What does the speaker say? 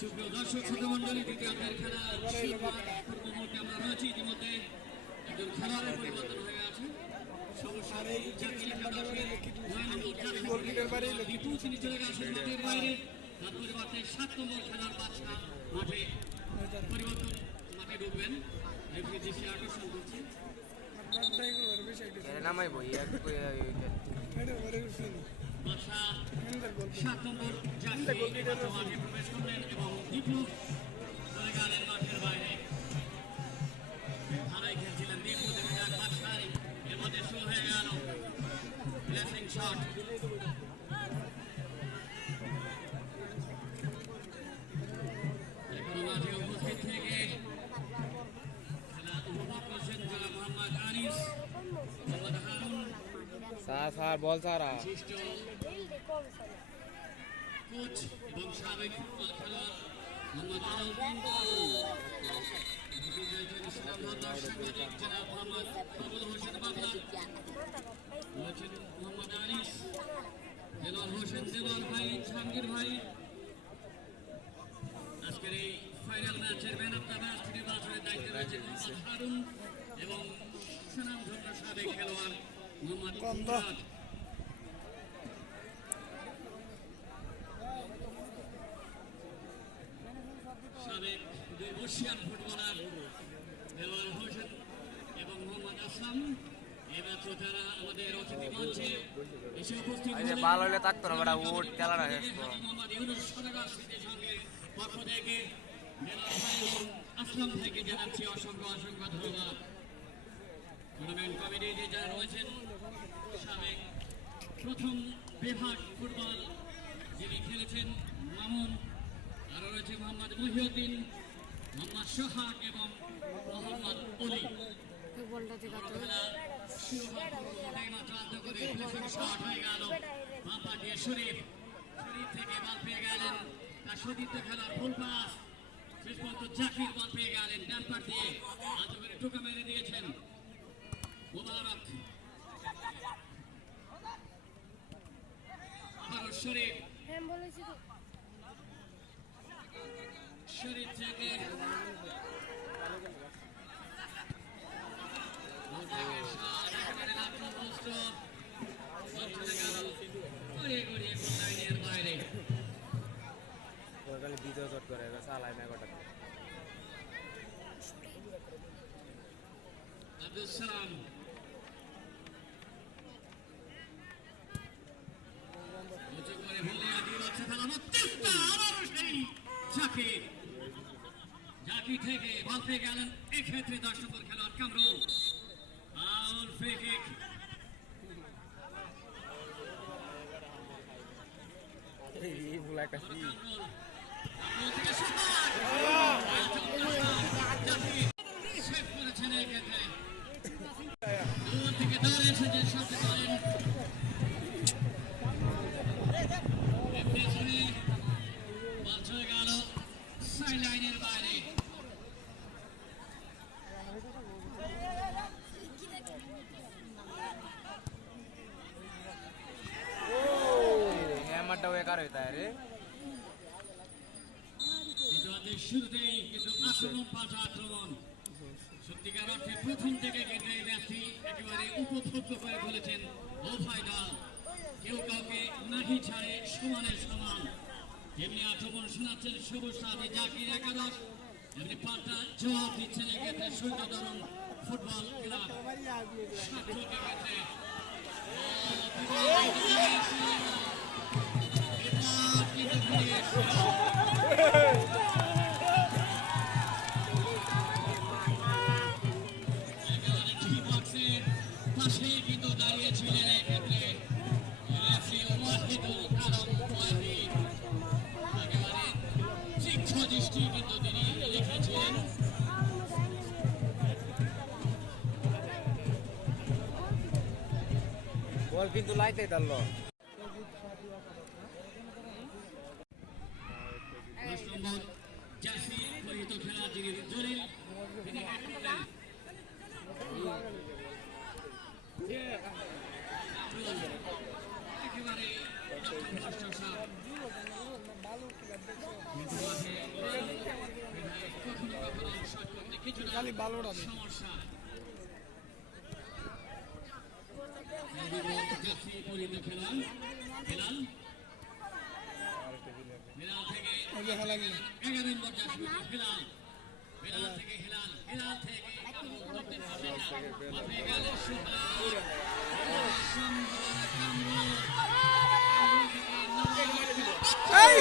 সুপ্রিয় দর্শক শ্রোতা মন্ডলী, দ্বিতীয়ার্ধের খেলা পূর্ব মুহূর্তে আমরা রয়েছি। ইতিমধ্যে একজন খেলোয়াড়ের পরিবর্তন হয়ে আছে। তিনি চলে গেছেন মাঠের বাইরে, তার পরিবর্তে 7 নম্বর খেলার বাদশা মাঠে ঢুকবেন। দৃষ্টি আকর্ষণ করছে নামাই বই বাদশা 7 নম্বর মাঠে প্রবেশ করলেন এবং দীপু চলে গেলেন মাঠের বাইরে। ধারাই খেলছিলেন দীপু, দেখা যাক বাদশার এর মধ্যে শুরু হয়ে গেল ব্লেসিং শট। এখন মাঠে উপস্থিত থেকে খেলা উপভোগ করছেন যারা মোহাম্মদ আনিস, মোহাম্মদ হারুন, বল সারা কোচ এবং সাবেক ফুটবল খেলোয়াড় মোহাম্মদ আলম, সাংবাদিক জনাব মোহাম্মদ আবুল হোসেন বাবলা, রয়েছেন মোহাম্মদ আনিস, দেলোয়ার হোসেন, দেলোয়ার ভাই, জাহাঙ্গীর ভাই। আজকের এই ফাইনাল ম্যাচের ম্যান অফ দ্য ম্যাচ নির্বাচনের দায়িত্বে রয়েছে মোহাম্মদ হারুন এবং সুনামধন্য সাবেক খেলোয়াড় মোহাম্মদ মুরাদ। সাবেক 2 বর্ষীয়ান ফুটবলার দেলোয়ার হোসেন এবং মোহাম্মদ আসলাম এমাত্র তারা আমাদের অতিথি মঞ্চে এসে উপস্থিত হলেন। ভালো হলে থাকতো না বড় ওট খেলা না মোহাম্মদ ইউনুস সরকার স্মৃতি সংঘের পক্ষ থেকে দেলোয়ার ভাই এবং আসলাম ভাইকে জানাচ্ছি অসংখ্য ধন্যবাদ। টুর্নামেন্ট কমিটিতে যারা রয়েছেন সাবেক প্রথম বিভাগ ফুটবল যিনি খেলেছেন মামুন, আরও রয়েছে মোহাম্মদ মহিউদ্দিন, মোহাম্মদ সোহাগ এবং মোহাম্মদ অলি। শরীফ থেকে বল পেয়ে গেলেন, তার সতীর্থ খেলার ফুল পাস, শেষ পর্যন্ত জাকির বল পেয়ে গেলেন ড্যাম্পার দিয়ে আলতো করে টোকা মেরে দিয়েছেন মোবারক। আবারও শরীফ থেকে বাইরে ভিডিও চট করে চালাই না গোটা আব্দুল সালাম জাকির থেকে বল পেয়ে গেলেন, এক্ষেত্রে 10 নম্বর খেলোয়াড় কামরুল। Foul, free kick. করেছেন এই ক্ষেত্রে দূর থেকে দৌড়ে এসে যে শট করেন বল চলে গেল সাইড লাইনের বাইরে। শুরুতেই কিন্তু আক্রমণ সত্যিকার অর্থে প্রথম থেকে কিন্তু এই ম্যাচটি একেবারে উপভোগ্য করে ফেলেছেন উভয় দল। কেউ কাউকে নাহি ছাড়ে সমানের সমান। যেমনি আক্রমণ শোনাচ্ছেন সবুজ সাথী জাকির একাদশ, এমনি পাল্টা জবাব দিচ্ছেন এক্ষেত্রে সূর্যধরণ ফুটবল ক্লাব। সার্থক এক্ষেত্রে পাশে কিন্তু দাঁড়িয়েছিলেন এক্ষেত্রে ওয়াহিদুল আলম ওয়াহিদ, একেবারে তীক্ষ্ণ দৃষ্টি কিন্তু তিনি রেখেছিলেন। বল কিন্তু লাইতে দিল। জার্সি পরিহিত খেলা যিনি জলিল, তিনি মালিক ভালো ওড়াবে। সমস্যা জার্সি পরিহিত খেলোয়াড় হেলাল হেলাল থেকে ওই যে খেলা গেল। 11 নম্বর জার্সি হেলাল হেলাল থেকে হেলাল হেলাল থেকে করতে পারলেন না মাঠে গেল সুপার কামরুল কামরুল থেকে এই